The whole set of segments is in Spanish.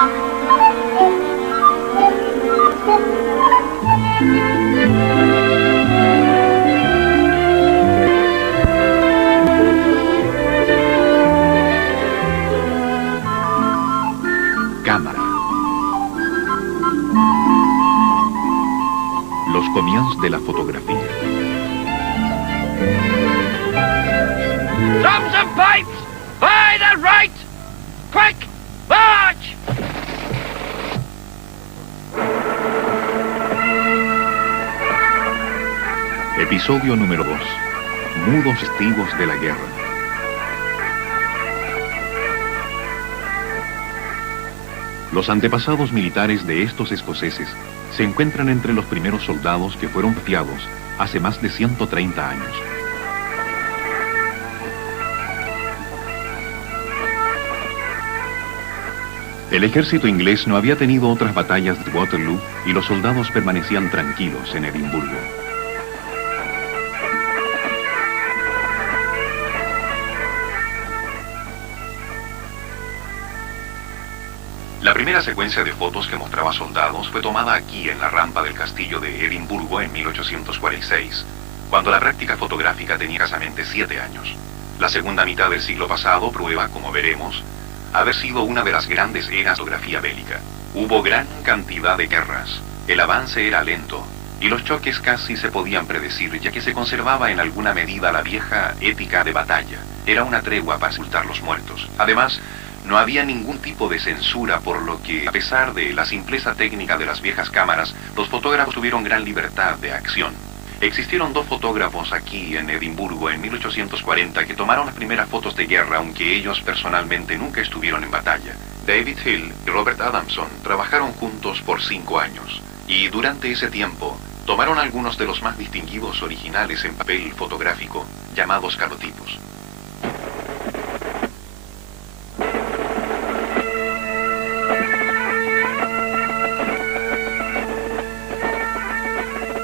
Cámara. Los comienzos de la fotografía. Drums and pipes! By the right! Quick! March! Episodio número 2. Mudos testigos de la guerra. Los antepasados militares de estos escoceses se encuentran entre los primeros soldados que fueron fiados hace más de 130 años. El ejército inglés no había tenido otras batallas de Waterloo y los soldados permanecían tranquilos en Edimburgo. La primera secuencia de fotos que mostraba soldados fue tomada aquí en la rampa del castillo de Edimburgo en 1846, cuando la práctica fotográfica tenía escasamente 7 años. La segunda mitad del siglo pasado prueba, como veremos, haber sido una de las grandes eras de fotografía bélica. Hubo gran cantidad de guerras, el avance era lento, y los choques casi se podían predecir, ya que se conservaba en alguna medida la vieja ética de batalla. Era una tregua para sepultar los muertos. Además, no había ningún tipo de censura, por lo que, a pesar de la simpleza técnica de las viejas cámaras, los fotógrafos tuvieron gran libertad de acción. Existieron 2 fotógrafos aquí en Edimburgo en 1840 que tomaron las primeras fotos de guerra, aunque ellos personalmente nunca estuvieron en batalla. David Hill y Robert Adamson trabajaron juntos por 5 años, y durante ese tiempo tomaron algunos de los más distinguidos originales en papel fotográfico, llamados calotipos.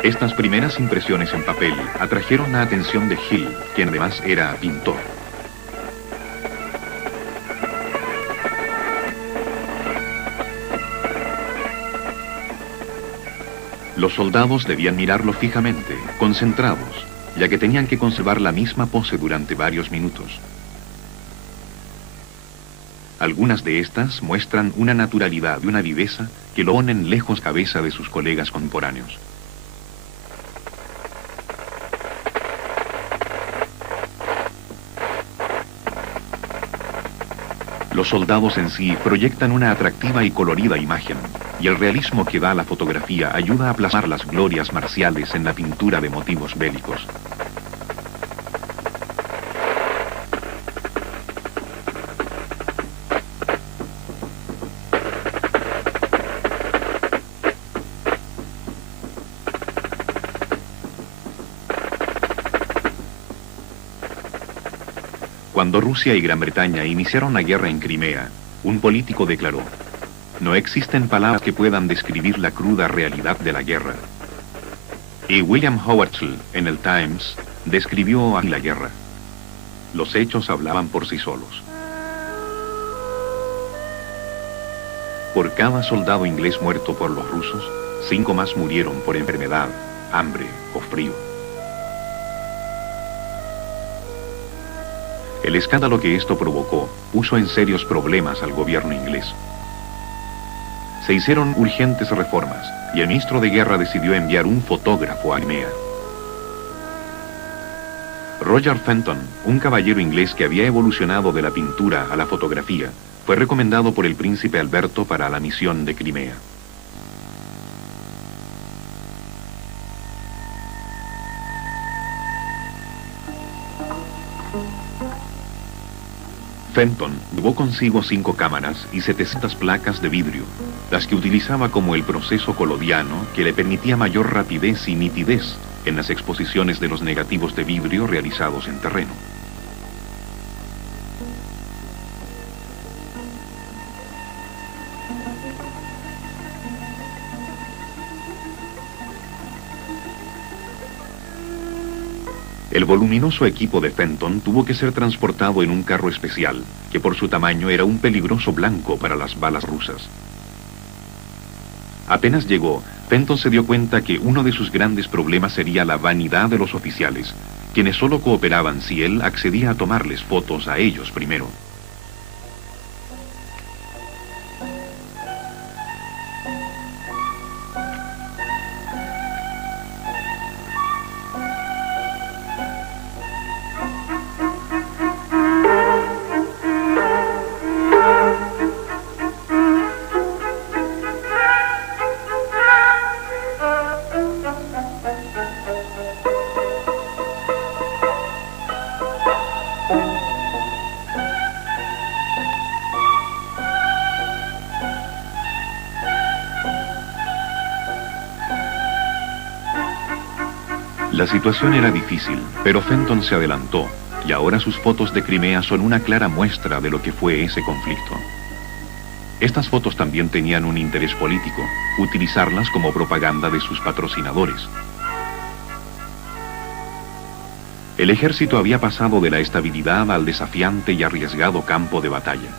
Estas primeras impresiones en papel atrajeron la atención de Hill, quien además era pintor. Los soldados debían mirarlo fijamente, concentrados, ya que tenían que conservar la misma pose durante varios minutos. Algunas de estas muestran una naturalidad y una viveza que lo ponen lejos cabeza de sus colegas contemporáneos. Los soldados en sí proyectan una atractiva y colorida imagen, y el realismo que da la fotografía ayuda a plasmar las glorias marciales en la pintura de motivos bélicos. Cuando Rusia y Gran Bretaña iniciaron la guerra en Crimea, un político declaró: "No existen palabras que puedan describir la cruda realidad de la guerra". Y William Howard en el Times describió así la guerra: "Los hechos hablaban por sí solos". Por cada soldado inglés muerto por los rusos, 5 más murieron por enfermedad, hambre o frío. El escándalo que esto provocó puso en serios problemas al gobierno inglés. Se hicieron urgentes reformas y el ministro de Guerra decidió enviar un fotógrafo a Crimea. Roger Fenton, un caballero inglés que había evolucionado de la pintura a la fotografía, fue recomendado por el príncipe Alberto para la misión de Crimea. Fenton llevó consigo 5 cámaras y 700 placas de vidrio, las que utilizaba como el proceso colodiano que le permitía mayor rapidez y nitidez en las exposiciones de los negativos de vidrio realizados en terreno. El voluminoso equipo de Fenton tuvo que ser transportado en un carro especial, que por su tamaño era un peligroso blanco para las balas rusas. Apenas llegó, Fenton se dio cuenta que uno de sus grandes problemas sería la vanidad de los oficiales, quienes solo cooperaban si él accedía a tomarles fotos a ellos primero. La situación era difícil, pero Fenton se adelantó, y ahora sus fotos de Crimea son una clara muestra de lo que fue ese conflicto. Estas fotos también tenían un interés político, utilizarlas como propaganda de sus patrocinadores. El ejército había pasado de la estabilidad al desafiante y arriesgado campo de batalla.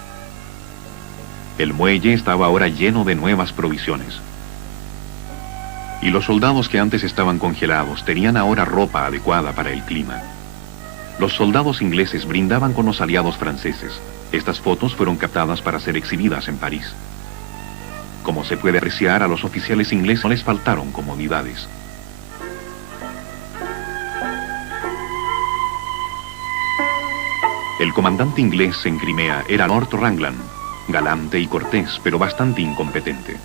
El muelle estaba ahora lleno de nuevas provisiones. Y los soldados que antes estaban congelados tenían ahora ropa adecuada para el clima. Los soldados ingleses brindaban con los aliados franceses. Estas fotos fueron captadas para ser exhibidas en París. Como se puede apreciar, a los oficiales ingleses no les faltaron comodidades. El comandante inglés en Crimea era Lord Raglan, galante y cortés, pero bastante incompetente.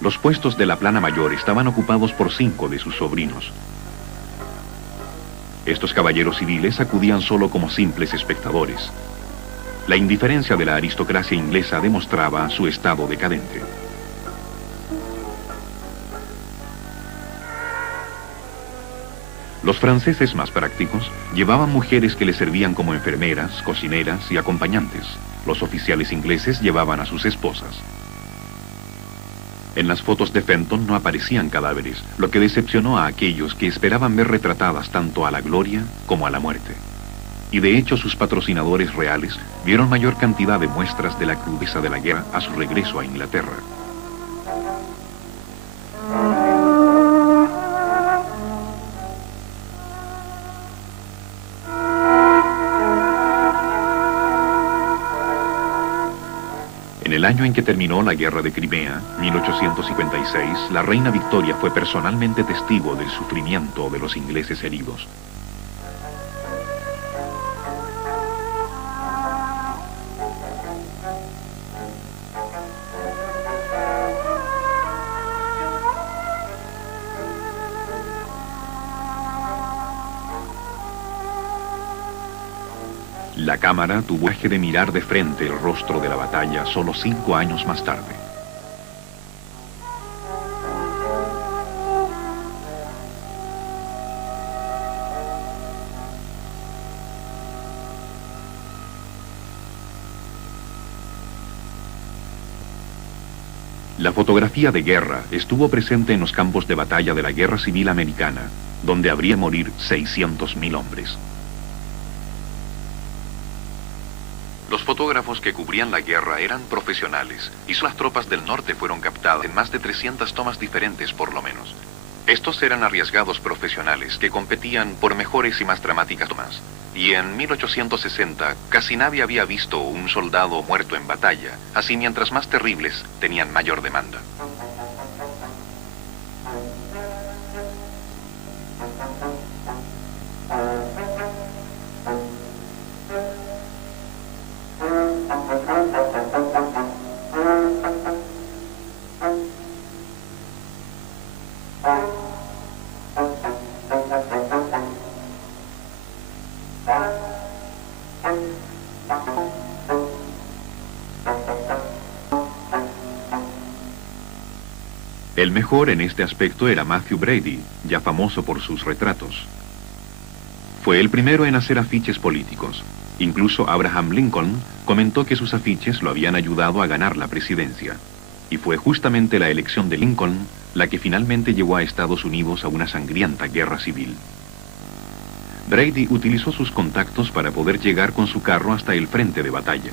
Los puestos de la plana mayor estaban ocupados por 5 de sus sobrinos. Estos caballeros civiles acudían solo como simples espectadores. La indiferencia de la aristocracia inglesa demostraba su estado decadente. Los franceses más prácticos llevaban mujeres que les servían como enfermeras, cocineras y acompañantes. Los oficiales ingleses llevaban a sus esposas. En las fotos de Fenton no aparecían cadáveres, lo que decepcionó a aquellos que esperaban ver retratadas tanto a la gloria como a la muerte. Y de hecho sus patrocinadores reales vieron mayor cantidad de muestras de la crudeza de la guerra a su regreso a Inglaterra. En el año en que terminó la guerra de Crimea, 1856, la reina Victoria fue personalmente testigo del sufrimiento de los ingleses heridos. La cámara tuvo el coraje de mirar de frente el rostro de la batalla solo 5 años más tarde. La fotografía de guerra estuvo presente en los campos de batalla de la Guerra Civil Americana, donde habría morir 600.000 hombres. Los fotógrafos que cubrían la guerra eran profesionales, y las tropas del norte fueron captadas en más de 300 tomas diferentes por lo menos. Estos eran arriesgados profesionales que competían por mejores y más dramáticas tomas. Y en 1860 casi nadie había visto un soldado muerto en batalla, así mientras más terribles tenían mayor demanda. El mejor en este aspecto era Mathew Brady, ya famoso por sus retratos. Fue el primero en hacer afiches políticos. Incluso Abraham Lincoln comentó que sus afiches lo habían ayudado a ganar la presidencia. Y fue justamente la elección de Lincoln la que finalmente llevó a Estados Unidos a una sangrienta guerra civil. Brady utilizó sus contactos para poder llegar con su carro hasta el frente de batalla.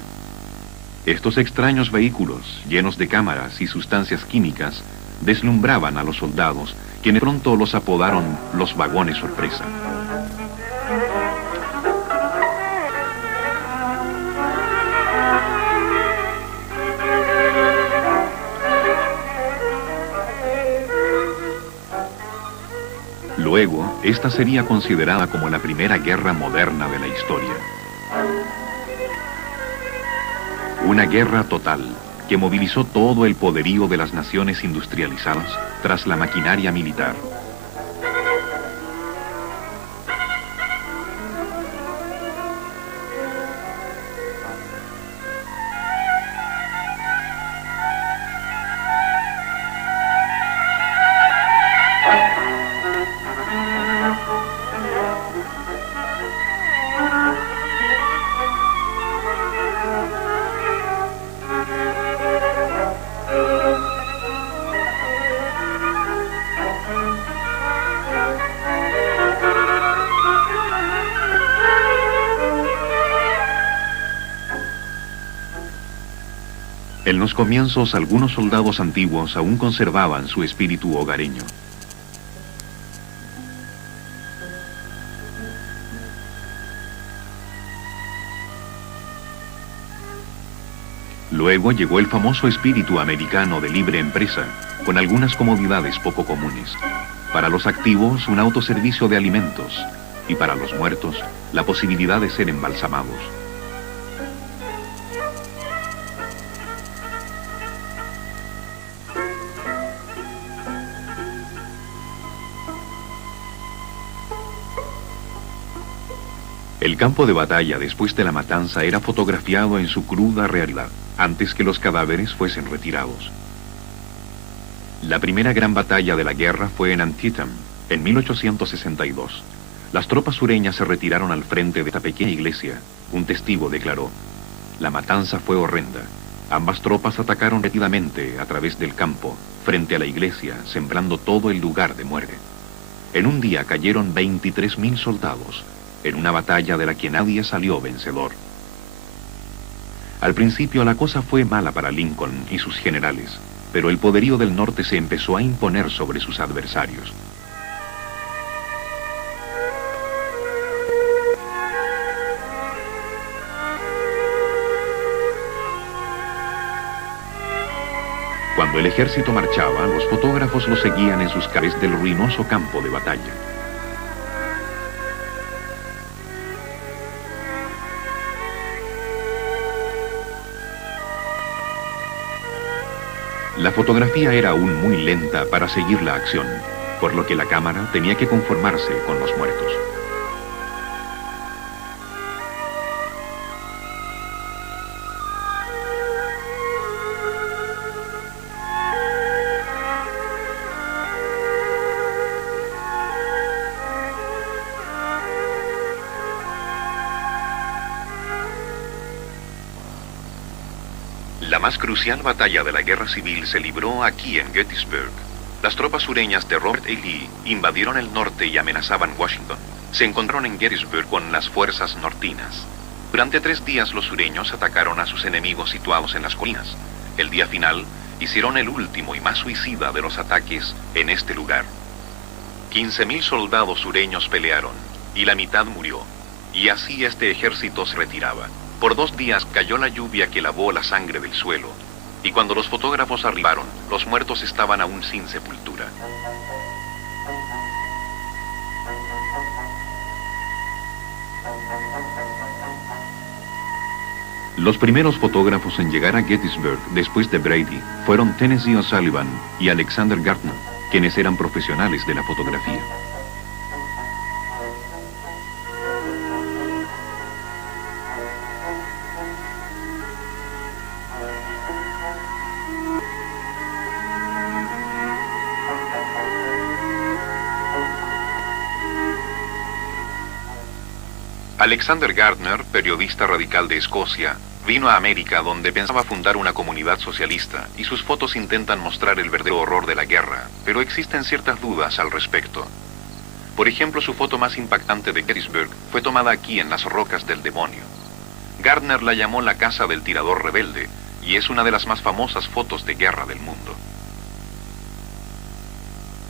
Estos extraños vehículos, llenos de cámaras y sustancias químicas, deslumbraban a los soldados, quienes pronto los apodaron los vagones sorpresa. Luego, esta sería considerada como la primera guerra moderna de la historia. Una guerra total que movilizó todo el poderío de las naciones industrializadas tras la maquinaria militar. En los comienzos, algunos soldados antiguos aún conservaban su espíritu hogareño. Luego llegó el famoso espíritu americano de libre empresa, con algunas comodidades poco comunes. Para los activos, un autoservicio de alimentos, y para los muertos, la posibilidad de ser embalsamados. El campo de batalla después de la matanza era fotografiado en su cruda realidad, antes que los cadáveres fuesen retirados. La primera gran batalla de la guerra fue en Antietam, en 1862. Las tropas sureñas se retiraron al frente de esta pequeña iglesia. Un testigo declaró: "La matanza fue horrenda. Ambas tropas atacaron repetidamente a través del campo, frente a la iglesia, sembrando todo el lugar de muerte. En un día cayeron 23.000 soldados, en una batalla de la que nadie salió vencedor". Al principio la cosa fue mala para Lincoln y sus generales, pero el poderío del norte se empezó a imponer sobre sus adversarios. Cuando el ejército marchaba, los fotógrafos lo seguían en sus carros del ruinoso campo de batalla. La fotografía era aún muy lenta para seguir la acción, por lo que la cámara tenía que conformarse con los muertos. La más crucial batalla de la guerra civil se libró aquí en Gettysburg. Las tropas sureñas de Robert E. Lee invadieron el norte y amenazaban Washington. Se encontraron en Gettysburg con las fuerzas nortinas. Durante 3 días los sureños atacaron a sus enemigos situados en las colinas. El día final hicieron el último y más suicida de los ataques en este lugar. 15.000 soldados sureños pelearon y la mitad murió. Y así este ejército se retiraba. Por 2 días cayó la lluvia que lavó la sangre del suelo, y cuando los fotógrafos arribaron, los muertos estaban aún sin sepultura. Los primeros fotógrafos en llegar a Gettysburg después de Brady fueron Tennessee O'Sullivan y Alexander Gardner, quienes eran profesionales de la fotografía. Alexander Gardner, periodista radical de Escocia, vino a América donde pensaba fundar una comunidad socialista, y sus fotos intentan mostrar el verdadero horror de la guerra, pero existen ciertas dudas al respecto. Por ejemplo, su foto más impactante de Gettysburg fue tomada aquí en las Rocas del Demonio. Gardner la llamó la casa del tirador rebelde, y es una de las más famosas fotos de guerra del mundo.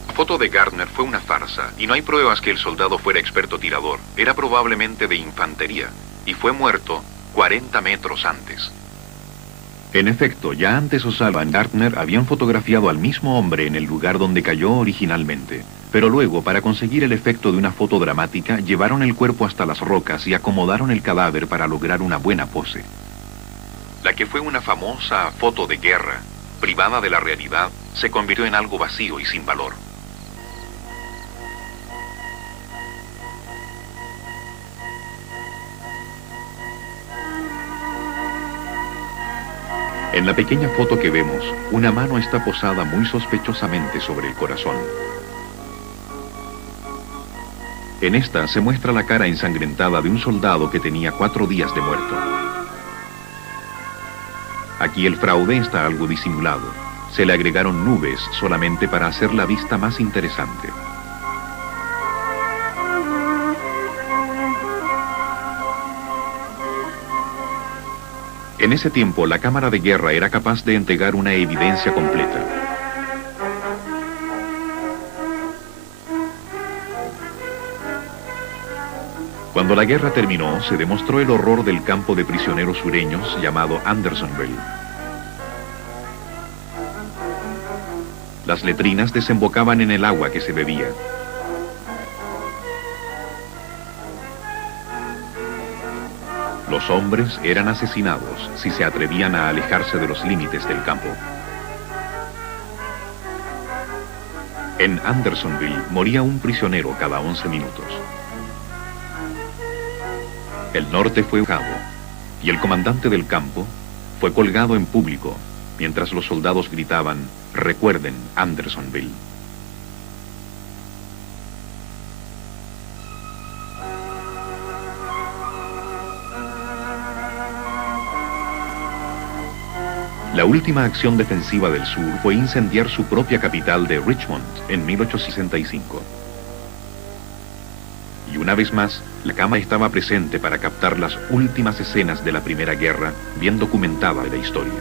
La foto de Gardner fue una farsa, y no hay pruebas que el soldado fuera experto tirador. Era probablemente de infantería, y fue muerto 40 metros antes. En efecto, ya antes O'Sullivan y Gardner habían fotografiado al mismo hombre en el lugar donde cayó originalmente, pero luego, para conseguir el efecto de una foto dramática, llevaron el cuerpo hasta las rocas y acomodaron el cadáver para lograr una buena pose. La que fue una famosa foto de guerra, privada de la realidad, se convirtió en algo vacío y sin valor. En la pequeña foto que vemos, una mano está posada muy sospechosamente sobre el corazón. En esta se muestra la cara ensangrentada de un soldado que tenía 4 días de muerto. Aquí el fraude está algo disimulado. Se le agregaron nubes solamente para hacer la vista más interesante. En ese tiempo, la cámara de guerra era capaz de entregar una evidencia completa. Cuando la guerra terminó, se demostró el horror del campo de prisioneros sureños llamado Andersonville. Las letrinas desembocaban en el agua que se bebía. Los hombres eran asesinados si se atrevían a alejarse de los límites del campo. En Andersonville moría un prisionero cada 11 minutos. El norte fue cabo, y el comandante del campo fue colgado en público, mientras los soldados gritaban, "Recuerden Andersonville". La última acción defensiva del sur fue incendiar su propia capital de Richmond en 1865. Y una vez más, la cámara estaba presente para captar las últimas escenas de la Primera Guerra, bien documentada de la historia.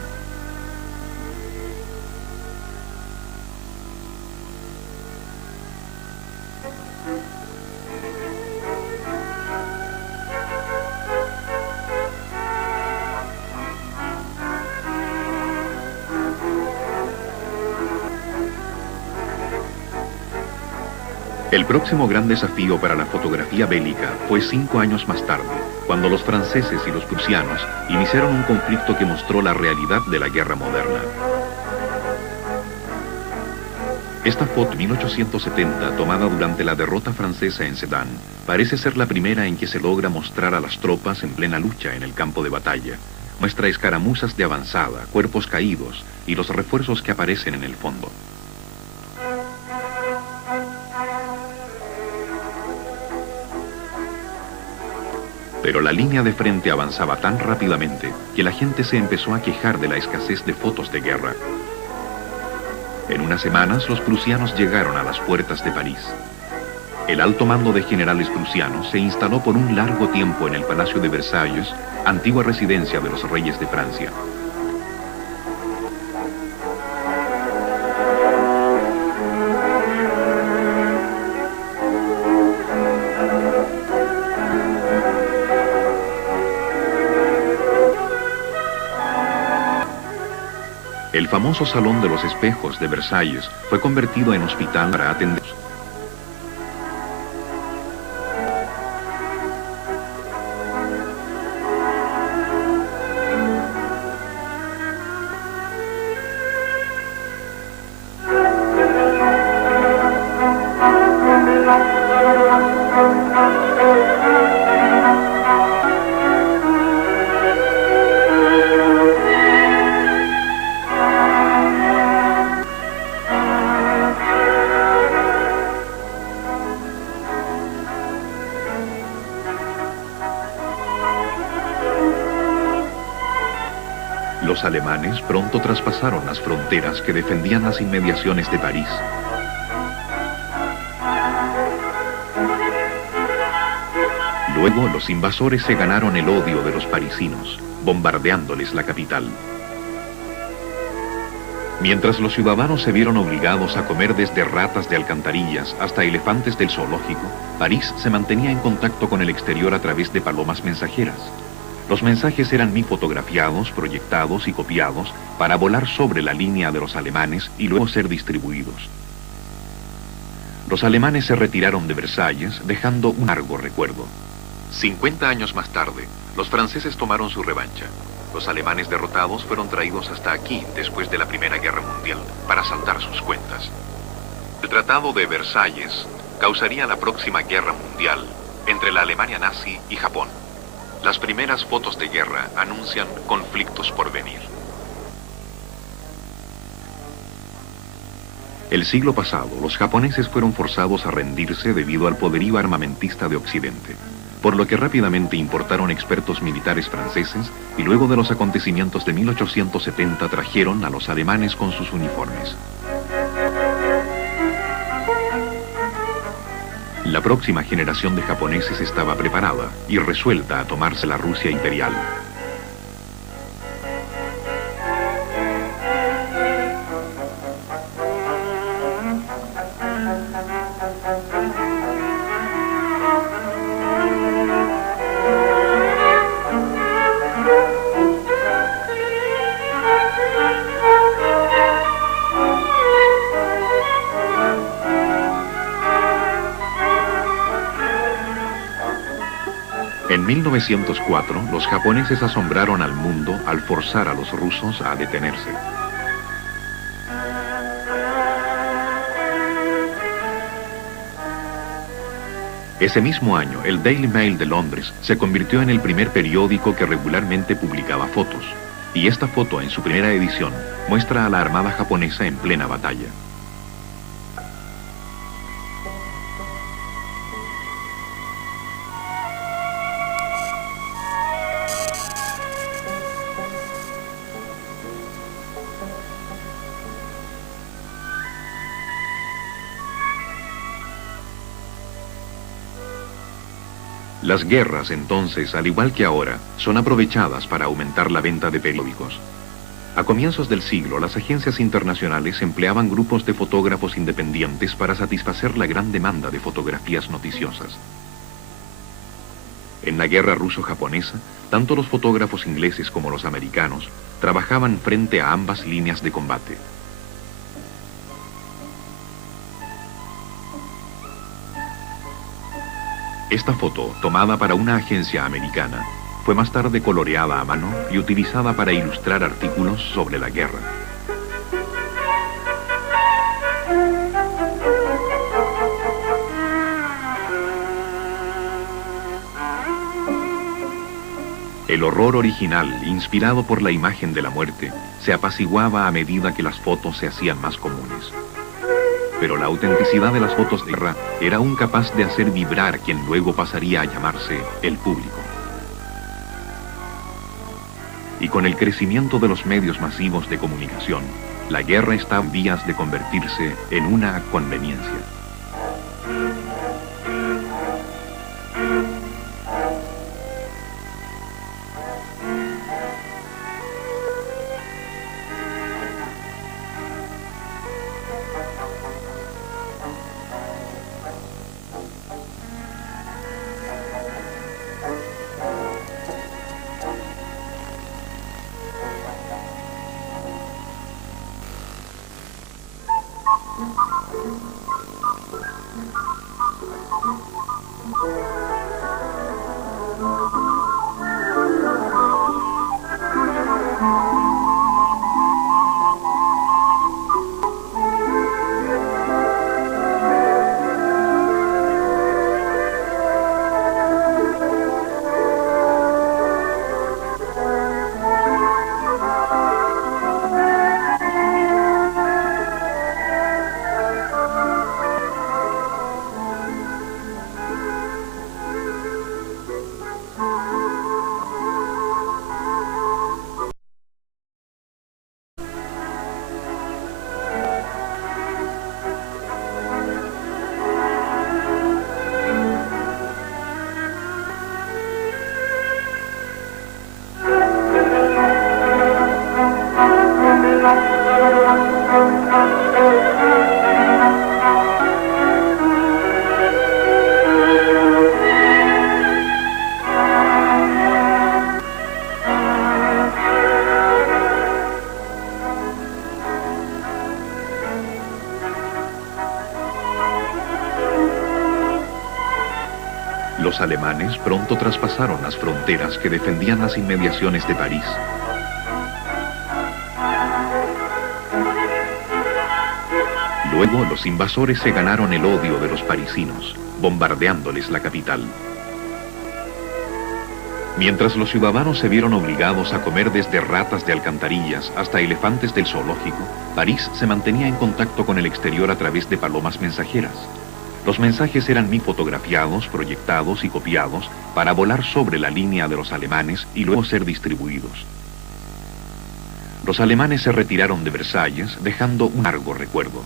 El próximo gran desafío para la fotografía bélica fue 5 años más tarde, cuando los franceses y los prusianos iniciaron un conflicto que mostró la realidad de la guerra moderna. Esta foto de 1870, tomada durante la derrota francesa en Sedan, parece ser la primera en que se logra mostrar a las tropas en plena lucha en el campo de batalla. Muestra escaramuzas de avanzada, cuerpos caídos y los refuerzos que aparecen en el fondo. Pero la línea de frente avanzaba tan rápidamente que la gente se empezó a quejar de la escasez de fotos de guerra. En unas semanas, los prusianos llegaron a las puertas de París. El alto mando de generales prusianos se instaló por un largo tiempo en el Palacio de Versalles, antigua residencia de los reyes de Francia. El famoso Salón de los Espejos de Versalles fue convertido en hospital para atender. Los alemanes pronto traspasaron las fronteras que defendían las inmediaciones de París. Luego los invasores se ganaron el odio de los parisinos, bombardeándoles la capital. Mientras los ciudadanos se vieron obligados a comer desde ratas de alcantarillas hasta elefantes del zoológico, París se mantenía en contacto con el exterior a través de palomas mensajeras. Los mensajes eran fotografiados, proyectados y copiados para volar sobre la línea de los alemanes y luego ser distribuidos. Los alemanes se retiraron de Versalles, dejando un largo recuerdo. 50 años más tarde, los franceses tomaron su revancha. Los alemanes derrotados fueron traídos hasta aquí después de la Primera Guerra Mundial para saldar sus cuentas. El Tratado de Versalles causaría la próxima guerra mundial entre la Alemania nazi y Japón. Las primeras fotos de guerra anuncian conflictos por venir. El siglo pasado, los japoneses fueron forzados a rendirse debido al poderío armamentista de Occidente, por lo que rápidamente importaron expertos militares franceses y luego de los acontecimientos de 1870 trajeron a los alemanes con sus uniformes. La próxima generación de japoneses estaba preparada y resuelta a tomarse la Rusia imperial. En 1904, los japoneses asombraron al mundo al forzar a los rusos a detenerse. Ese mismo año, el Daily Mail de Londres se convirtió en el primer periódico que regularmente publicaba fotos, y esta foto en su primera edición muestra a la armada japonesa en plena batalla. Las guerras, entonces, al igual que ahora, son aprovechadas para aumentar la venta de periódicos. A comienzos del siglo, las agencias internacionales empleaban grupos de fotógrafos independientes para satisfacer la gran demanda de fotografías noticiosas. En la guerra ruso-japonesa, tanto los fotógrafos ingleses como los americanos trabajaban frente a ambas líneas de combate. Esta foto, tomada para una agencia americana, fue más tarde coloreada a mano y utilizada para ilustrar artículos sobre la guerra. El horror original, inspirado por la imagen de la muerte, se apaciguaba a medida que las fotos se hacían más comunes. Pero la autenticidad de las fotos de guerra era aún capaz de hacer vibrar quien luego pasaría a llamarse el público. Y con el crecimiento de los medios masivos de comunicación, la guerra está en vías de convertirse en una conveniencia. Los alemanes pronto traspasaron las fronteras que defendían las inmediaciones de París. Luego, los invasores se ganaron el odio de los parisinos, bombardeándoles la capital. Mientras los ciudadanos se vieron obligados a comer desde ratas de alcantarillas hasta elefantes del zoológico, París se mantenía en contacto con el exterior a través de palomas mensajeras. Los mensajes eran fotografiados, proyectados y copiados para volar sobre la línea de los alemanes y luego ser distribuidos. Los alemanes se retiraron de Versalles, dejando un largo recuerdo.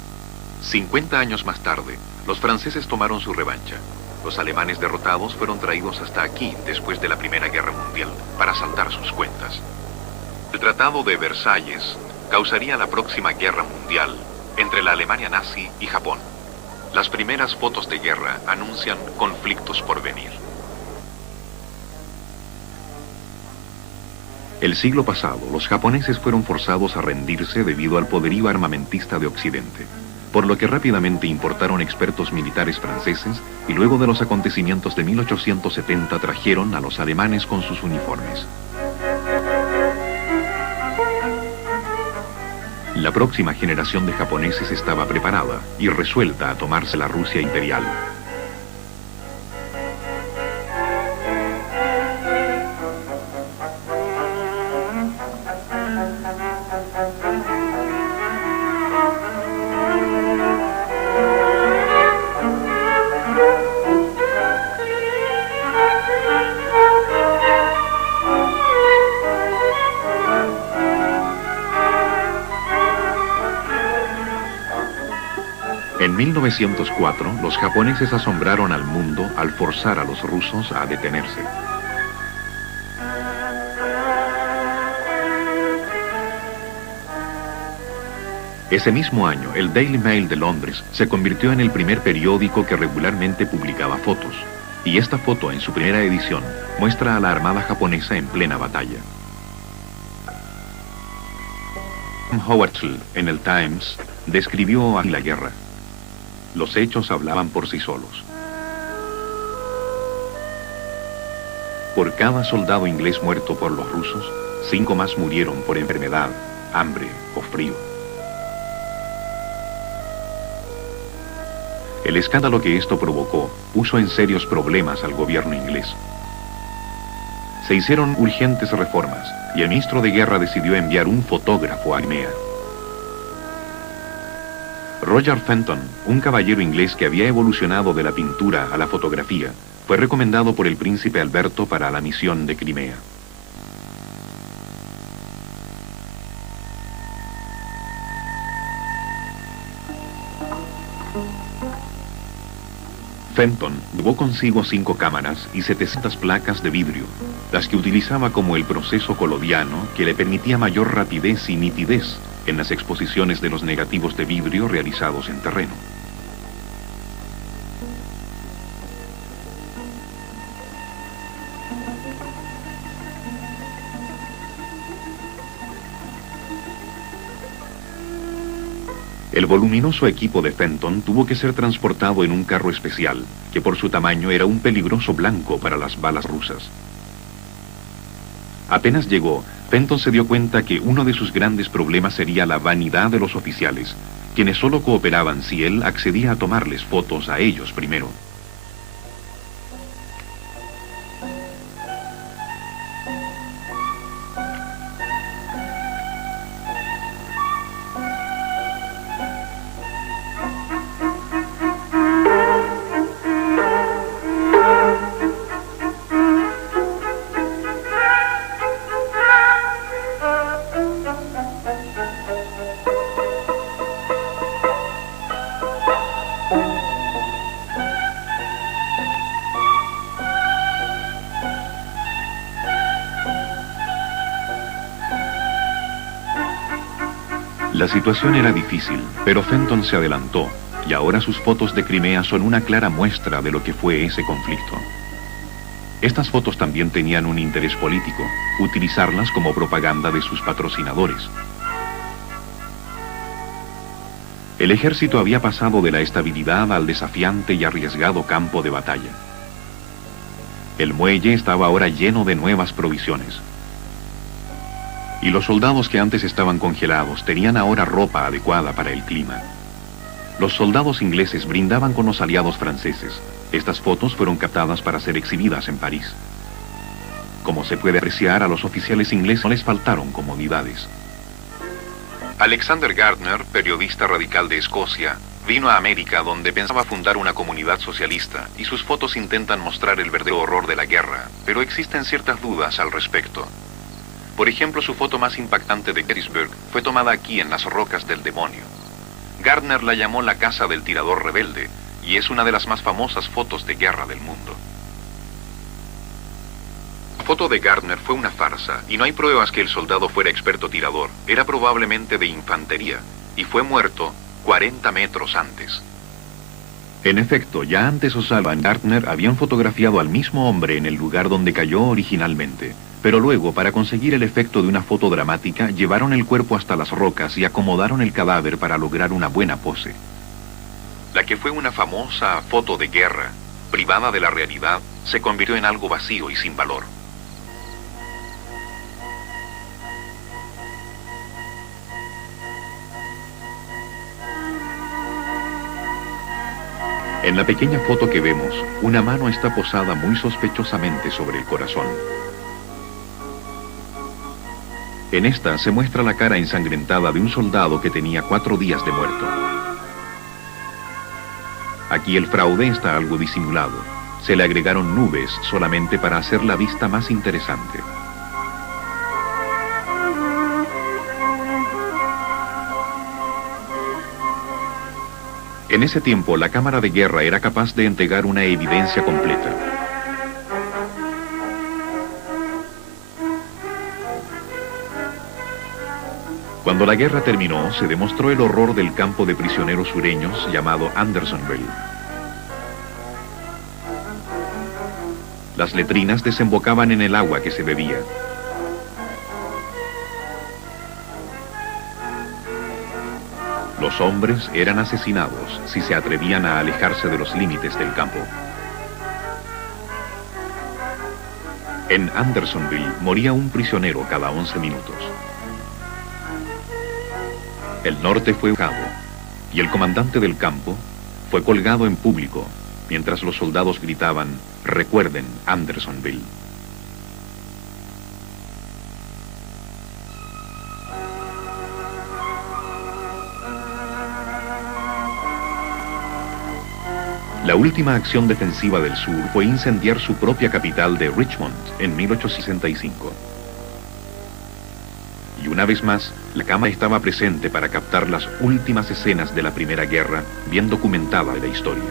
50 años más tarde, los franceses tomaron su revancha. Los alemanes derrotados fueron traídos hasta aquí después de la Primera Guerra Mundial para saldar sus cuentas. El Tratado de Versalles causaría la próxima guerra mundial entre la Alemania nazi y Japón. Las primeras fotos de guerra anuncian conflictos por venir. El siglo pasado, los japoneses fueron forzados a rendirse debido al poderío armamentista de Occidente, por lo que rápidamente importaron expertos militares franceses y luego de los acontecimientos de 1870 trajeron a los alemanes con sus uniformes. La próxima generación de japoneses estaba preparada y resuelta a tomarse la Rusia imperial. En 1904, los japoneses asombraron al mundo al forzar a los rusos a detenerse. Ese mismo año, el Daily Mail de Londres se convirtió en el primer periódico que regularmente publicaba fotos, y esta foto en su primera edición muestra a la armada japonesa en plena batalla. Howard en el Times describió así la guerra. Los hechos hablaban por sí solos. Por cada soldado inglés muerto por los rusos, 5 más murieron por enfermedad, hambre o frío. El escándalo que esto provocó puso en serios problemas al gobierno inglés. Se hicieron urgentes reformas y el ministro de Guerra decidió enviar un fotógrafo a Crimea. Roger Fenton, un caballero inglés que había evolucionado de la pintura a la fotografía, fue recomendado por el príncipe Alberto para la misión de Crimea. Fenton llevó consigo 5 cámaras y 700 placas de vidrio, las que utilizaba como el proceso colodiano que le permitía mayor rapidez y nitidez en las exposiciones de los negativos de vidrio realizados en terreno. El voluminoso equipo de Fenton tuvo que ser transportado en un carro especial, que por su tamaño era un peligroso blanco para las balas rusas. Apenas llegó, Fenton se dio cuenta que uno de sus grandes problemas sería la vanidad de los oficiales, quienes solo cooperaban si él accedía a tomarles fotos a ellos primero. La situación era difícil, pero Fenton se adelantó, y ahora sus fotos de Crimea son una clara muestra de lo que fue ese conflicto. Estas fotos también tenían un interés político, utilizarlas como propaganda de sus patrocinadores. El ejército había pasado de la estabilidad al desafiante y arriesgado campo de batalla. El muelle estaba ahora lleno de nuevas provisiones. Y los soldados que antes estaban congelados tenían ahora ropa adecuada para el clima. Los soldados ingleses brindaban con los aliados franceses. Estas fotos fueron captadas para ser exhibidas en París. Como se puede apreciar, a los oficiales ingleses no les faltaron comodidades. Alexander Gardner, periodista radical de Escocia, vino a América donde pensaba fundar una comunidad socialista, y sus fotos intentan mostrar el verdadero horror de la guerra, pero existen ciertas dudas al respecto. Por ejemplo, su foto más impactante de Gettysburg fue tomada aquí en las Rocas del Demonio. Gardner la llamó la casa del tirador rebelde, y es una de las más famosas fotos de guerra del mundo. La foto de Gardner fue una farsa, y no hay pruebas que el soldado fuera experto tirador. Era probablemente de infantería, y fue muerto 40 metros antes. En efecto, ya antes O'Sullivan y Gardner habían fotografiado al mismo hombre en el lugar donde cayó originalmente, pero luego, para conseguir el efecto de una foto dramática, llevaron el cuerpo hasta las rocas y acomodaron el cadáver para lograr una buena pose. La que fue una famosa foto de guerra, privada de la realidad, se convirtió en algo vacío y sin valor. En la pequeña foto que vemos, una mano está posada muy sospechosamente sobre el corazón. En esta se muestra la cara ensangrentada de un soldado que tenía 4 días de muerto. Aquí el fraude está algo disimulado. Se le agregaron nubes solamente para hacer la vista más interesante. En ese tiempo, la cámara de guerra era capaz de entregar una evidencia completa. Cuando la guerra terminó, se demostró el horror del campo de prisioneros sureños llamado Andersonville. Las letrinas desembocaban en el agua que se bebía. Los hombres eran asesinados si se atrevían a alejarse de los límites del campo. En Andersonville moría un prisionero cada 11 minutos. El norte fue cabo, y el comandante del campo fue colgado en público, mientras los soldados gritaban, "Recuerden Andersonville". La última acción defensiva del sur fue incendiar su propia capital de Richmond en 1865. Y una vez más, la cámara estaba presente para captar las últimas escenas de la Primera Guerra, bien documentada de la historia.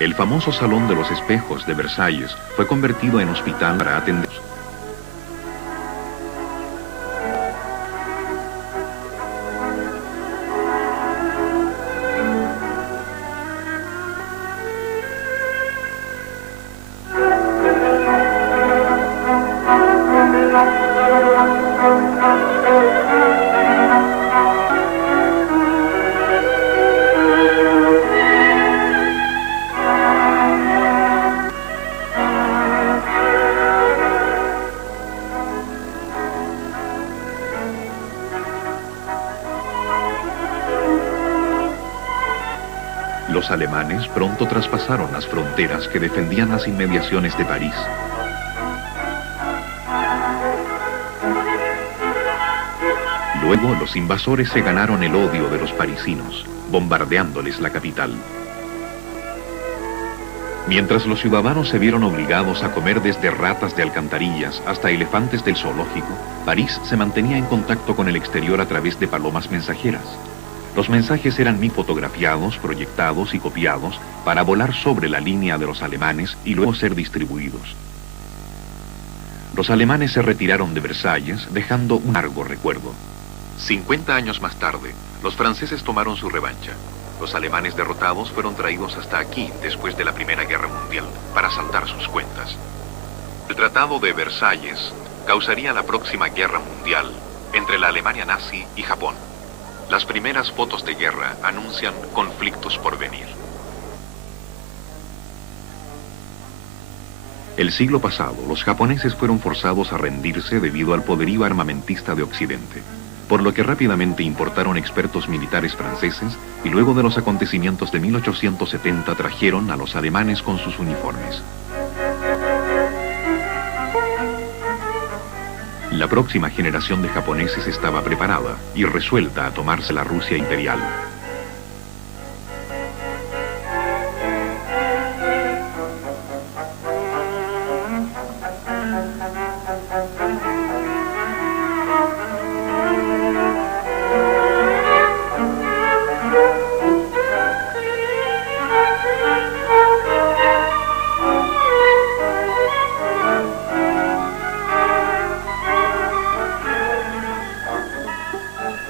El famoso Salón de los Espejos de Versalles fue convertido en hospital para atender. Los alemanes pronto traspasaron las fronteras que defendían las inmediaciones de París. Luego, los invasores se ganaron el odio de los parisinos, bombardeándoles la capital. Mientras los ciudadanos se vieron obligados a comer desde ratas de alcantarillas hasta elefantes del zoológico, París se mantenía en contacto con el exterior a través de palomas mensajeras. Los mensajes eran fotografiados, proyectados y copiados para volar sobre la línea de los alemanes y luego ser distribuidos. Los alemanes se retiraron de Versalles, dejando un largo recuerdo. 50 años más tarde, los franceses tomaron su revancha. Los alemanes derrotados fueron traídos hasta aquí después de la Primera Guerra Mundial para saldar sus cuentas. El Tratado de Versalles causaría la próxima guerra mundial entre la Alemania nazi y Japón. Las primeras fotos de guerra anuncian conflictos por venir. El siglo pasado, los japoneses fueron forzados a rendirse debido al poderío armamentista de Occidente, por lo que rápidamente importaron expertos militares franceses y luego de los acontecimientos de 1870 trajeron a los alemanes con sus uniformes. La próxima generación de japoneses estaba preparada y resuelta a tomarse la Rusia imperial.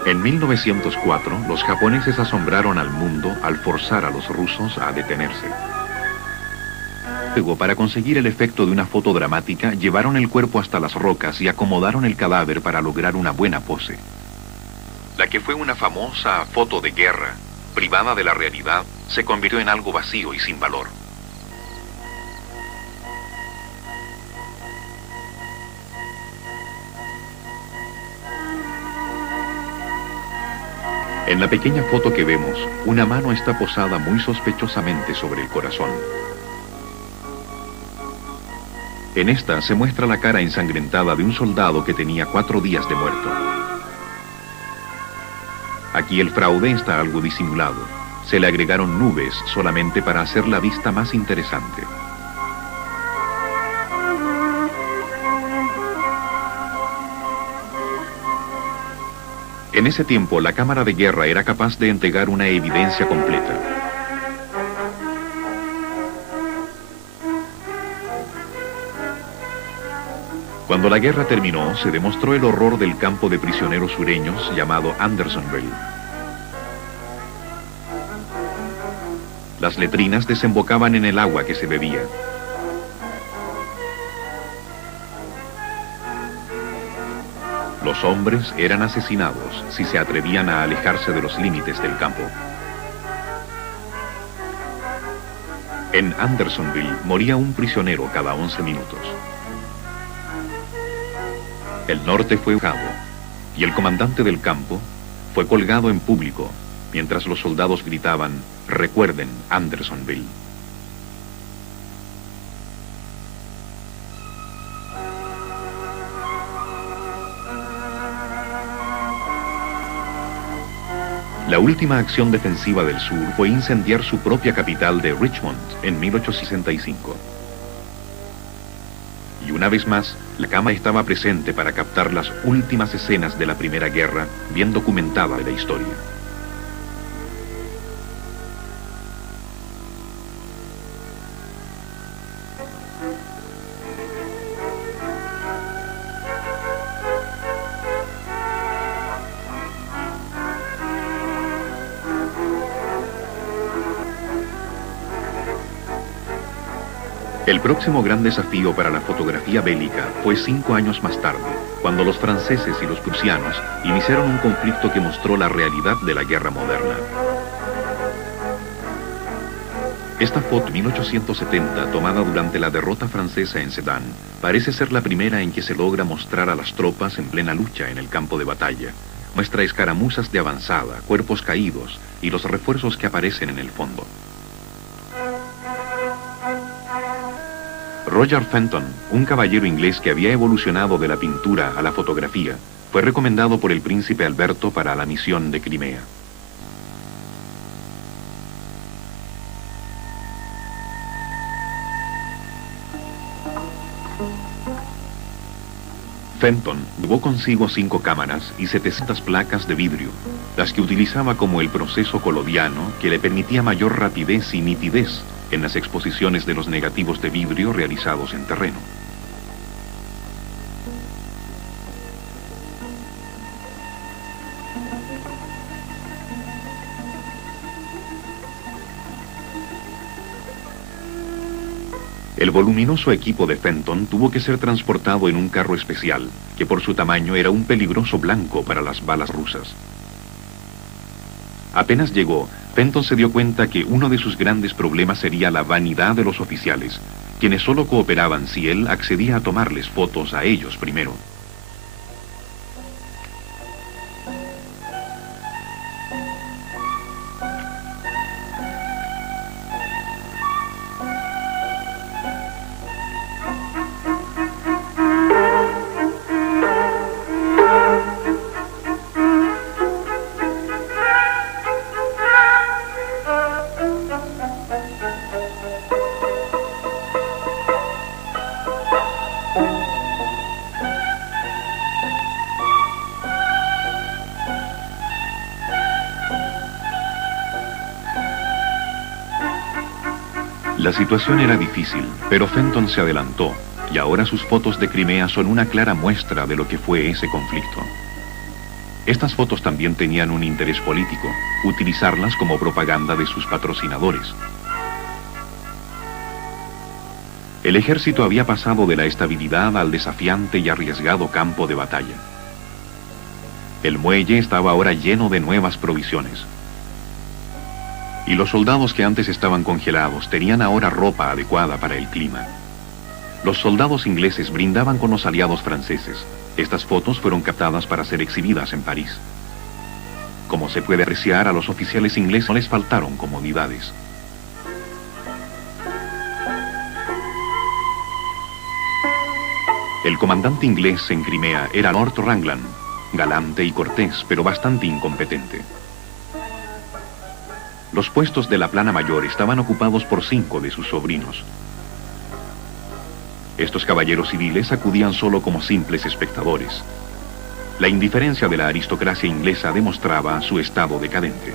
En 1904, los japoneses asombraron al mundo al forzar a los rusos a detenerse. Luego, para conseguir el efecto de una foto dramática, llevaron el cuerpo hasta las rocas y acomodaron el cadáver para lograr una buena pose. La que fue una famosa foto de guerra, privada de la realidad, se convirtió en algo vacío y sin valor. En la pequeña foto que vemos, una mano está posada muy sospechosamente sobre el corazón. En esta se muestra la cara ensangrentada de un soldado que tenía 4 días de muerto. Aquí el fraude está algo disimulado. Se le agregaron nubes solamente para hacer la vista más interesante. En ese tiempo, la cámara de guerra era capaz de entregar una evidencia completa. Cuando la guerra terminó, se demostró el horror del campo de prisioneros sureños llamado Andersonville. Las letrinas desembocaban en el agua que se bebía. Los hombres eran asesinados si se atrevían a alejarse de los límites del campo. En Andersonville moría un prisionero cada 11 minutos. El norte fue usado y el comandante del campo fue colgado en público mientras los soldados gritaban: "Recuerden Andersonville". La última acción defensiva del sur fue incendiar su propia capital de Richmond en 1865. Y una vez más, la cámara estaba presente para captar las últimas escenas de la Primera Guerra, bien documentada de la historia. El próximo gran desafío para la fotografía bélica fue 5 años más tarde, cuando los franceses y los prusianos iniciaron un conflicto que mostró la realidad de la guerra moderna. Esta foto, 1870, tomada durante la derrota francesa en Sedan, parece ser la primera en que se logra mostrar a las tropas en plena lucha en el campo de batalla. Muestra escaramuzas de avanzada, cuerpos caídos y los refuerzos que aparecen en el fondo. Roger Fenton, un caballero inglés que había evolucionado de la pintura a la fotografía, fue recomendado por el príncipe Alberto para la misión de Crimea. Fenton llevó consigo 5 cámaras y 700 placas de vidrio, las que utilizaba como el proceso colodiano que le permitía mayor rapidez y nitidez en las exposiciones de los negativos de vidrio realizados en terreno. El voluminoso equipo de Fenton tuvo que ser transportado en un carro especial, que por su tamaño era un peligroso blanco para las balas rusas. Apenas llegó, Fenton se dio cuenta que uno de sus grandes problemas sería la vanidad de los oficiales, quienes solo cooperaban si él accedía a tomarles fotos a ellos primero. La situación era difícil, pero Fenton se adelantó, y ahora sus fotos de Crimea son una clara muestra de lo que fue ese conflicto. Estas fotos también tenían un interés político, utilizarlas como propaganda de sus patrocinadores. El ejército había pasado de la estabilidad al desafiante y arriesgado campo de batalla. El muelle estaba ahora lleno de nuevas provisiones. Y los soldados que antes estaban congelados tenían ahora ropa adecuada para el clima. Los soldados ingleses brindaban con los aliados franceses. Estas fotos fueron captadas para ser exhibidas en París. Como se puede apreciar, a los oficiales ingleses no les faltaron comodidades. El comandante inglés en Crimea era Lord Raglan, galante y cortés, pero bastante incompetente. Los puestos de la plana mayor estaban ocupados por 5 de sus sobrinos. Estos caballeros civiles acudían solo como simples espectadores. La indiferencia de la aristocracia inglesa demostraba su estado decadente.